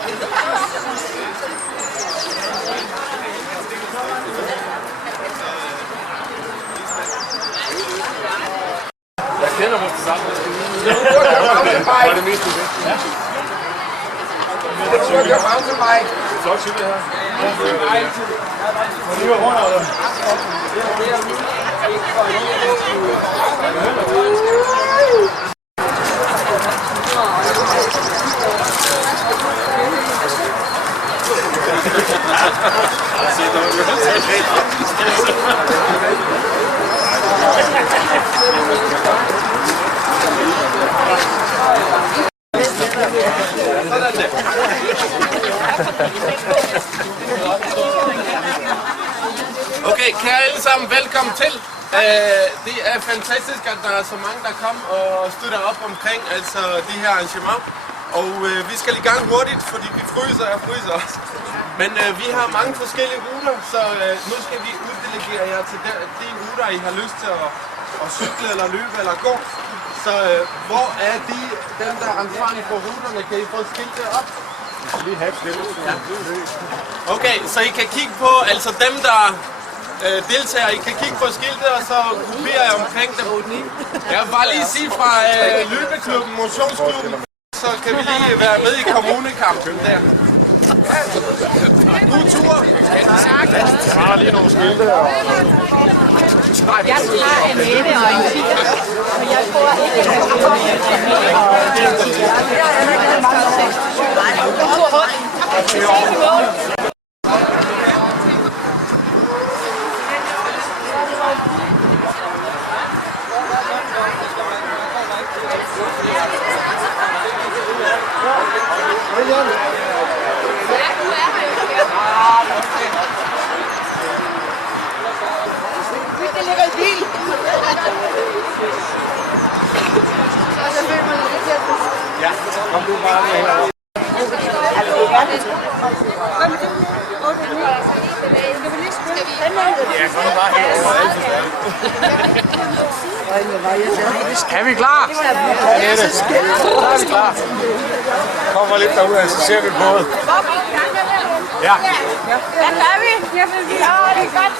Jeg kender måske sammen. Var det mest det? Ja. Det var frem til mig. Flot cykel her. Og lige rundt over det. Okay, kære alle sammen, velkommen til. Det er fantastisk, at der er så mange, der kommer og støtter op omkring det her arrangement. Og vi skal i gang hurtigt, fordi vi fryser også. Men vi har mange forskellige ruter, så nu skal vi uddelegere jer til de ruter, I har lyst til at cykle eller løbe eller gå. Så hvor er dem, der er ansvarlige for ruterne? Kan I få skiltet op? Lige have stillet. Ja. Okay, så I kan kigge på, dem der deltager, I kan kigge på skiltet, og så grupperer jeg omkring dem. Jeg vil bare lige sige fra løbeklubben, motionsklubben, så kan vi lige være med i kommunekampen der. God tur! Jeg har lige nogle skilte. Jeg har en Mette og en Tia, men jeg tror ikke, at det ligger i bil. Ja, kom du bare med her. Ja, kom bare herover. Er vi klar? Ja, det er vi klar. Kommer lidt derude, så ser vi på det. Ja. Hvad gør vi? Ja, det er godt.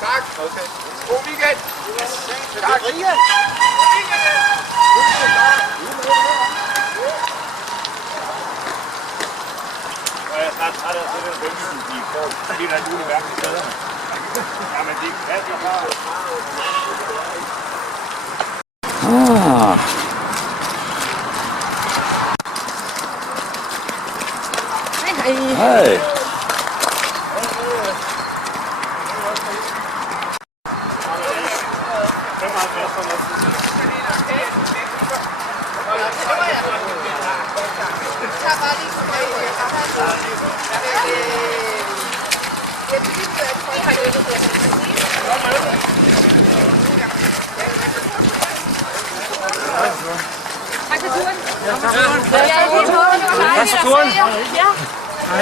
Tak. Okay. God weekend. Tak. God weekend. Jeg er snart træt af at se den rømmelsen, de får helt andet ude i verden steder. Jamen, det kan jeg bare. Hej. Jeg Det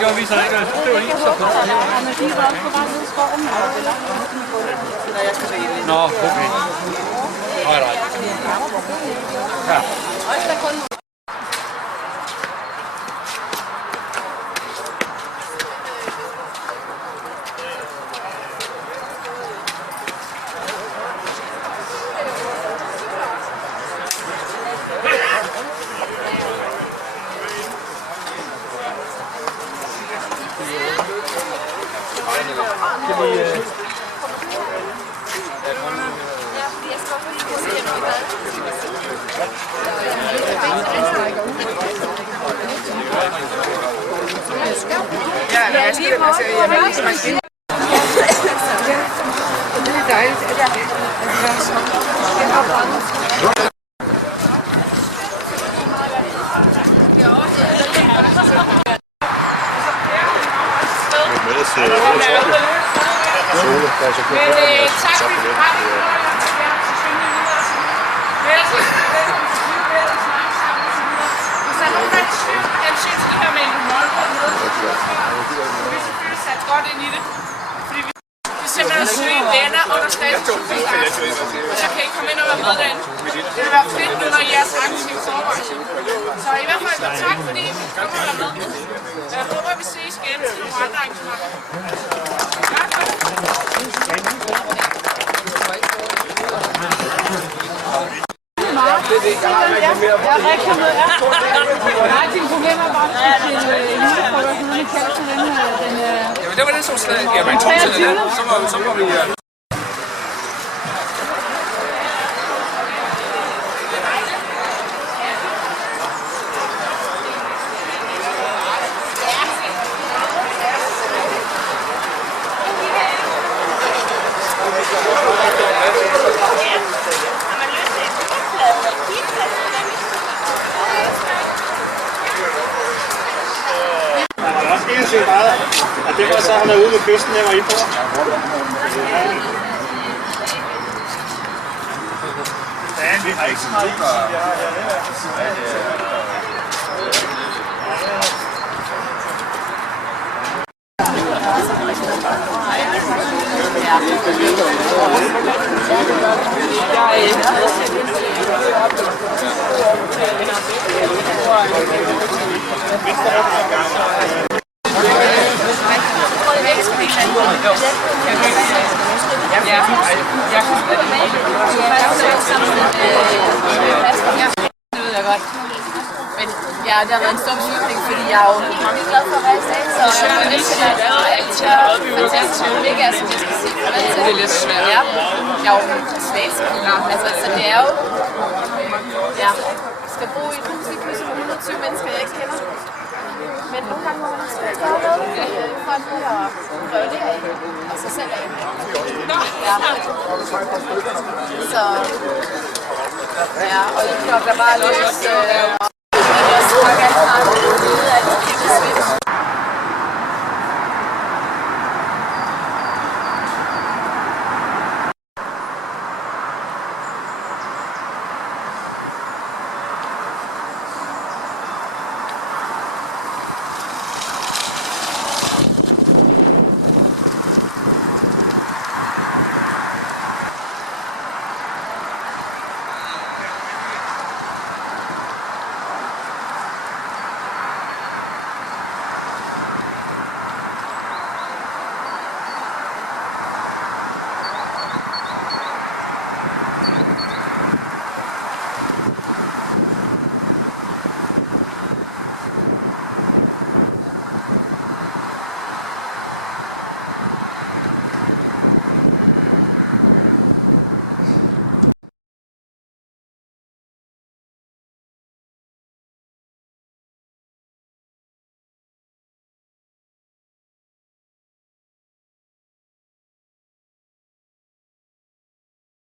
gør vi så ikke. Det var ikke så godt. Nå, okay. Nej. Ja. Godt ind i det. Fordi vi simpelthen søge venner under statsfødselsdag. Så jeg kan ikke komme ind og være med derinde. Det vil være fedt nu, når I er så aktive forvejen. Så i hvert fald tak, fordi I kommer og være med. Jeg håber, vi ses igen til nogle andre arrangementer. Dine problemer var til julefrokost ude i Kælsen den Jamen, det var det, som slet ikke. Jamen, så må vi... Og det var så, han er ude ved kysten, jeg var inde på. Ja, vi har ikke så meget is. Ja, det har været en stor beslutning, fordi jeg er jo helt glad for at rejse af, så jeg er nødt til at lave alt det fantastiske kollegaer, som jeg skal sige farvel til. Det er lidt svært. Ja, jeg er jo svenskvinder, altså så det er jo, ja, skal bo i et hus i Kysse med 120 mennesker, jeg ikke kender. Men nogle gange må man også gøre noget for at prøve det af, og så selv af. Ja. Så, ja, og I knokler bare løs.